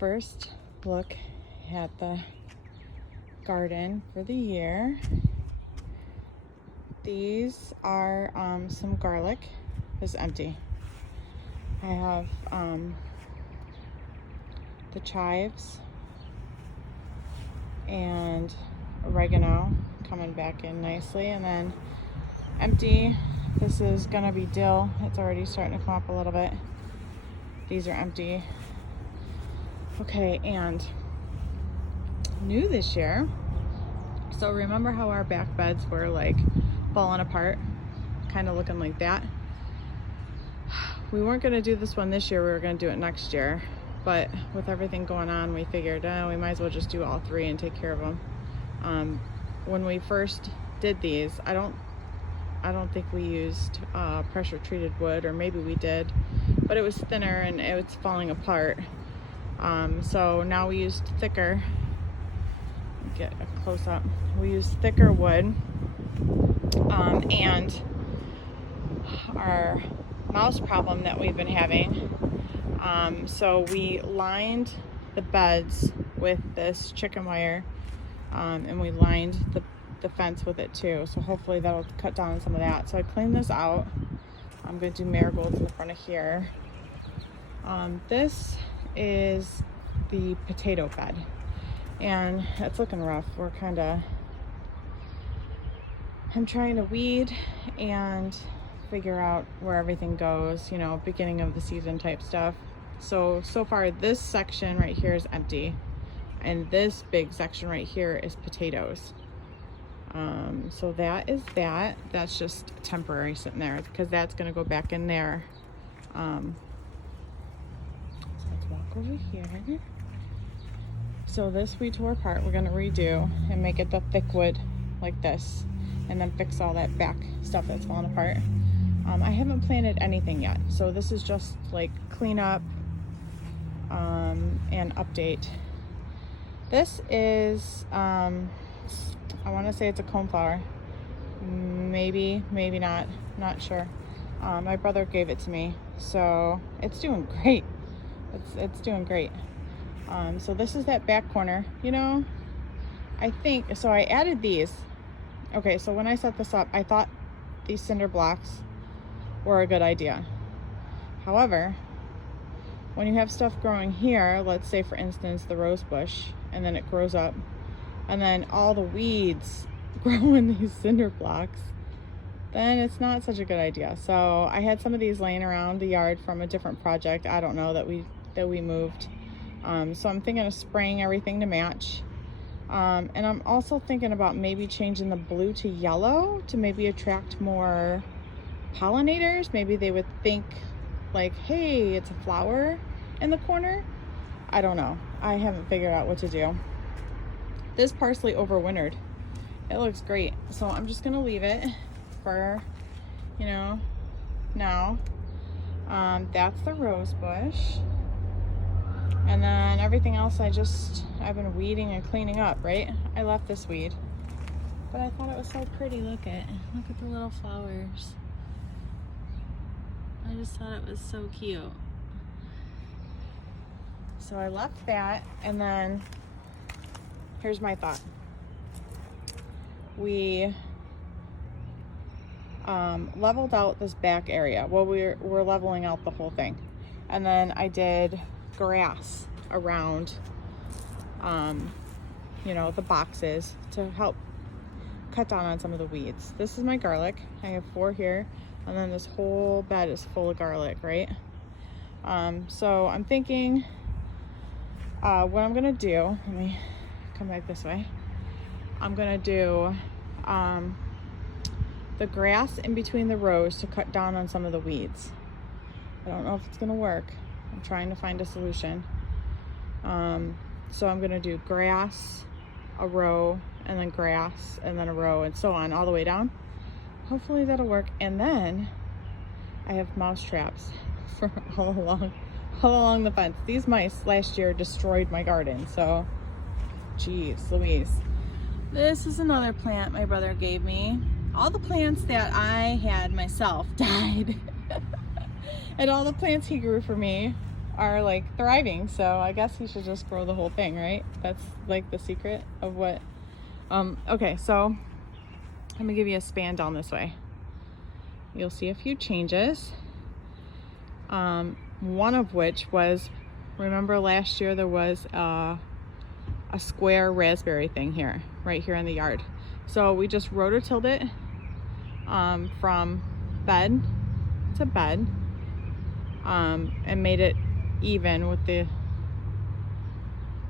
first look at the garden for the year. These are some garlic. It's empty. I have the chives and oregano coming back in nicely, and then empty. This is gonna be dill. It's already starting to come up a little bit. These are empty. Okay, and new this year. So remember how our back beds were like falling apart, kind of looking like that? We weren't gonna do this one this year, we were gonna do it next year. But with everything going on, we figured, we might as well just do all three and take care of them. When we first did these, I don't think we used pressure treated wood, or maybe we did, but it was thinner and it was falling apart. So now we used thicker. Get a close up. We used thicker wood, and our mouse problem that we've been having. So we lined the beds with this chicken wire, and we lined the fence with it too. So hopefully that'll cut down on some of that. So I cleaned this out. I'm going to do marigolds in the front of here. This is the potato bed, and it's looking rough. I'm trying to weed and figure out where everything goes, beginning of the season type stuff. So far this section right here is empty, and this big section right here is potatoes. So that is that. That's just temporary sitting there because that's gonna go back in there. So let's walk over here. So this we tore apart, we're gonna redo and make it the thick wood like this, and then fix all that back stuff that's falling apart. I haven't planted anything yet, so this is just like clean up and update. This is I want to say it's a coneflower, maybe not sure. My brother gave it to me, so it's doing great. It's doing great. So this is that back corner, I think. So I added these. Okay, so when I set this up, I thought these cinder blocks were a good idea. However, when you have stuff growing here, let's say for instance the rose bush, and then it grows up, and then all the weeds grow in these cinder blocks, then it's not such a good idea. So I had some of these laying around the yard from a different project, I don't know, that we moved. So I'm thinking of spraying everything to match. And I'm also thinking about maybe changing the blue to yellow to maybe attract more pollinators. Maybe they would think like, hey, it's a flower in the corner. I don't know. I haven't figured out what to do. This parsley overwintered. It looks great. So I'm just gonna leave it for, now. That's the rose bush. And then everything else I've been weeding and cleaning up, right? I left this weed, but I thought it was so pretty. Look at the little flowers. I just thought it was so cute. So I left that, and then here's my thought. We leveled out this back area. Well, we're leveling out the whole thing, and then I did grass around the boxes to help cut down on some of the weeds. This is my garlic. I have 4 here, and then this whole bed is full of garlic, right? So I'm thinking what I'm gonna do, let me come back this way. I'm gonna do the grass in between the rows to cut down on some of the weeds. I don't know if it's gonna work. I'm trying to find a solution. So I'm gonna do grass, a row, and then grass, and then a row, and so on all the way down. Hopefully that'll work. And then I have mouse traps for all along the fence. These mice last year destroyed my garden, so geez Louise. This is another plant my brother gave me. All the plants that I had myself died. And all the plants he grew for me are like thriving. So I guess you should just grow the whole thing, right? That's like the secret of what. Okay, so let me give you a span down this way. You'll see a few changes. One of which was, remember last year there was a square raspberry thing here, right here in the yard. So we just rototilled it from bed to bed, and made it even with the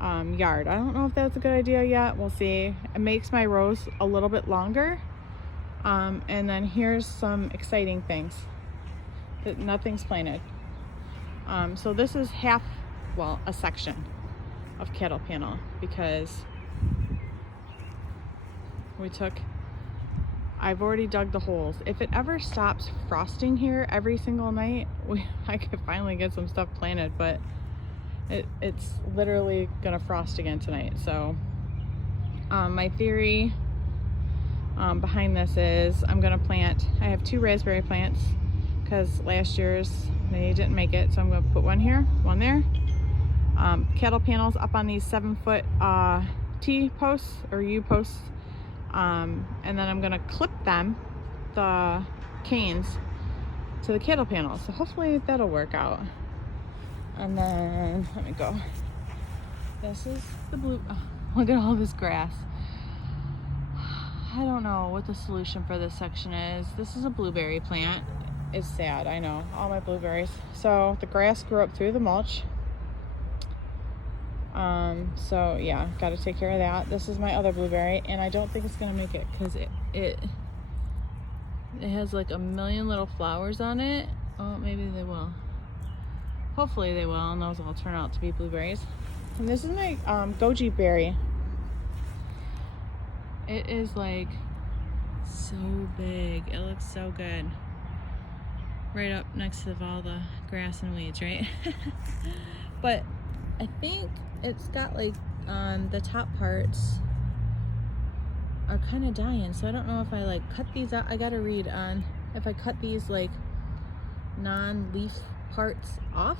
yard. I don't know if that's a good idea yet. We'll see. It makes my rows a little bit longer. And then here's some exciting things that nothing's planted. So this is a section of cattle panel, because I've already dug the holes. If it ever stops frosting here every single night, I could finally get some stuff planted, but it's literally gonna frost again tonight. So my theory behind this is I have 2 raspberry plants, because last year's they didn't make it, so I'm gonna put one here, one there. Cattle panels up on these 7-foot T posts or U posts, and then I'm gonna clip the canes to the cattle panels. So hopefully that'll work out. And then let me go. This is the blue. Oh, look at all this grass. I don't know what the solution for this section is. This is a blueberry plant. It's sad, I know, all my blueberries. So the grass grew up through the mulch. So yeah, got to take care of that. This is my other blueberry, and I don't think it's gonna make it because it has like a million little flowers on it. Oh, maybe they will. Hopefully they will, and those will turn out to be blueberries. And this is my goji berry. It is like so big. It looks so good. Right up next to all the grass and weeds, right? But I think it's got like the top parts are kind of dying, so I don't know if I like cut these out. I gotta read on if I cut these like non-leaf parts off.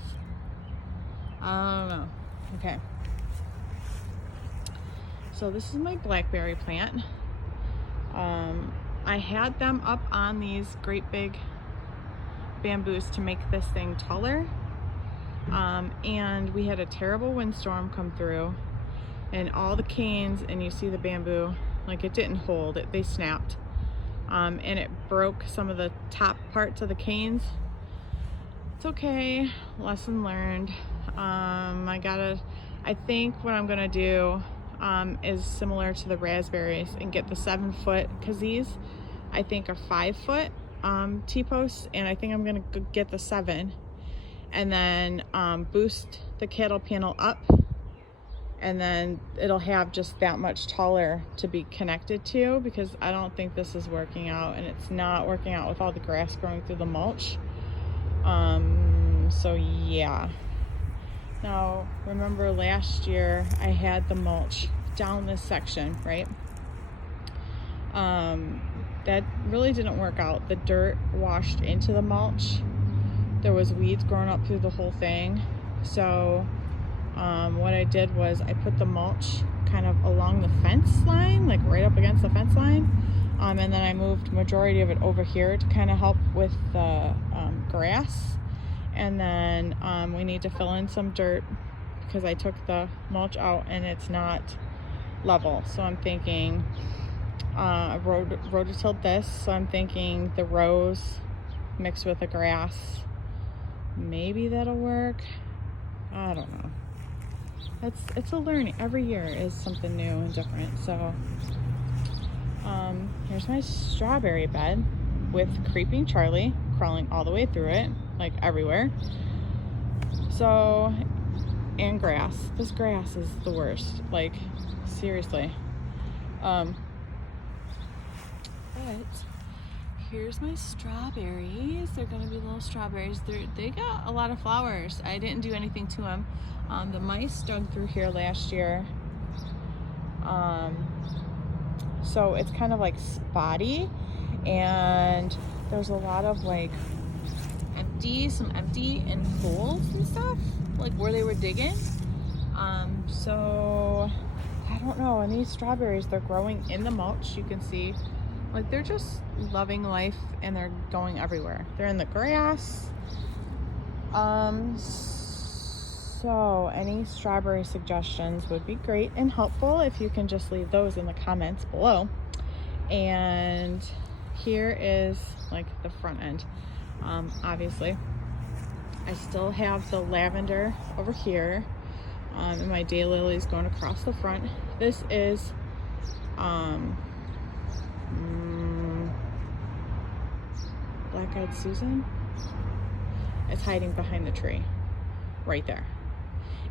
I don't know. Okay, so this is my blackberry plant. I had them up on these great big bamboos to make this thing taller, and we had a terrible windstorm come through, and all the canes, and you see the bamboo, like it didn't hold it, they snapped, and it broke some of the top parts of the canes. It's okay, lesson learned. I think what I'm gonna do is similar to the raspberries and get the 7-foot, because these I think are 5-foot T-posts, and I think I'm gonna get the 7 and then boost the cattle panel up, and then it'll have just that much taller to be connected to, because I don't think this is working out, and it's not working out with all the grass growing through the mulch. So yeah. Now remember last year I had the mulch down this section, right? That really didn't work out. The dirt washed into the mulch. There was weeds growing up through the whole thing. So what I did was I put the mulch kind of along the fence line, like right up against the fence line. And then I moved majority of it over here to kind of help with the grass. And then we need to fill in some dirt because I took the mulch out and it's not level. So I'm thinking I rototilled this, so I'm thinking the rows mixed with the grass, maybe that'll work. I don't know. It's a learning. Every year is something new and different. So here's my strawberry bed with Creeping Charlie crawling all the way through it, like everywhere. So, and grass. This grass is the worst, like seriously. But here's my strawberries. They're gonna be little strawberries. They got a lot of flowers. I didn't do anything to them. The mice dug through here last year. So it's kind of like spotty, and there's a lot of like some empty and holes and stuff. like where they were digging. So I don't know. And these strawberries, they're growing in the mulch. You can see, like, they're just loving life and they're going everywhere. They're in the grass. So any strawberry suggestions would be great and helpful if you can just leave those in the comments below. And here is like the front end. Obviously I still have the lavender over here, and my daylilies going across the front. This is black-eyed Susan. It's hiding behind the tree right there.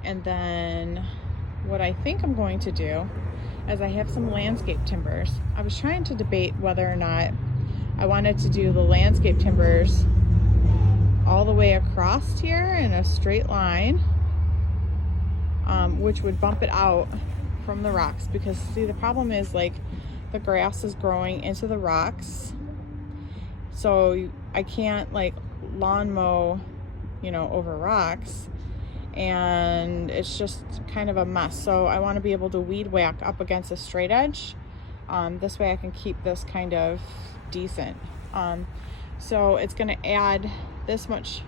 And then what I think I'm going to do is I have some landscape timbers. I was trying to debate whether or not I wanted to do the landscape timbers all the way across here in a straight line, which would bump it out from the rocks, because see, the problem is, like, the grass is growing into the rocks, so I can't like lawn mow, you know, over rocks, and it's just kind of a mess. So I want to be able to weed whack up against a straight edge. This way I can keep this kind of decent. So it's going to add this much,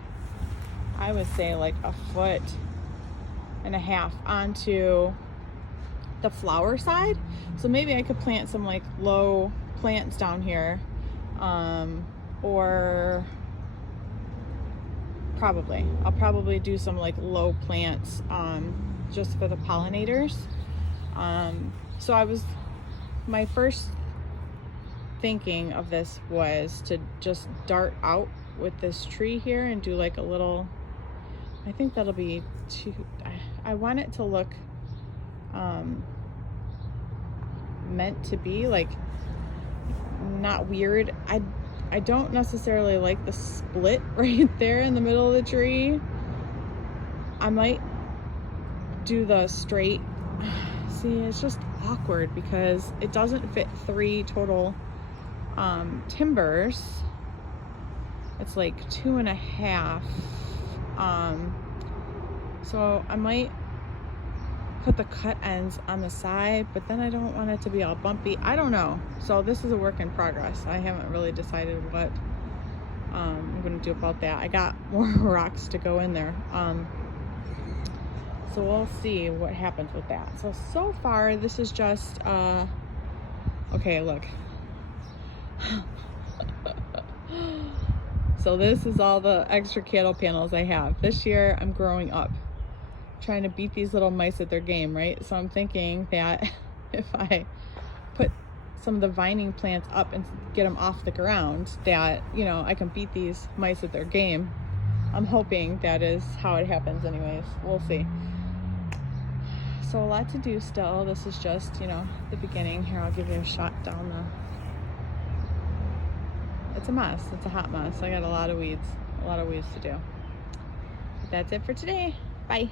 I would say like 1.5 feet onto the flower side. So maybe I could plant some like low plants down here, or I'll probably do some like low plants just for the pollinators. So my first thinking of this was to just dart out with this tree here and do like a little, I think that'll be I want it to look meant to be like not weird. I don't necessarily like the split right there in the middle of the tree. I might do the straight. See, it's just awkward because it doesn't fit 3 total timbers. It's like 2.5. So I might put the cut ends on the side, but then I don't want it to be all bumpy. I don't know. So this is a work in progress. I haven't really decided what I'm gonna do about that. I got more rocks to go in there. So we'll see what happens with that. So far this is just okay, look. So this is all the extra cattle panels I have. This year I'm growing up, trying to beat these little mice at their game, right? So I'm thinking that if I put some of the vining plants up and get them off the ground, that, you know, I can beat these mice at their game. I'm hoping that is how it happens anyways. We'll see. So a lot to do still. This is just, you know, the beginning. Here, I'll give you a shot down the... It's a mess. It's a hot mess. I got a lot of weeds to do. But that's it for today. Bye.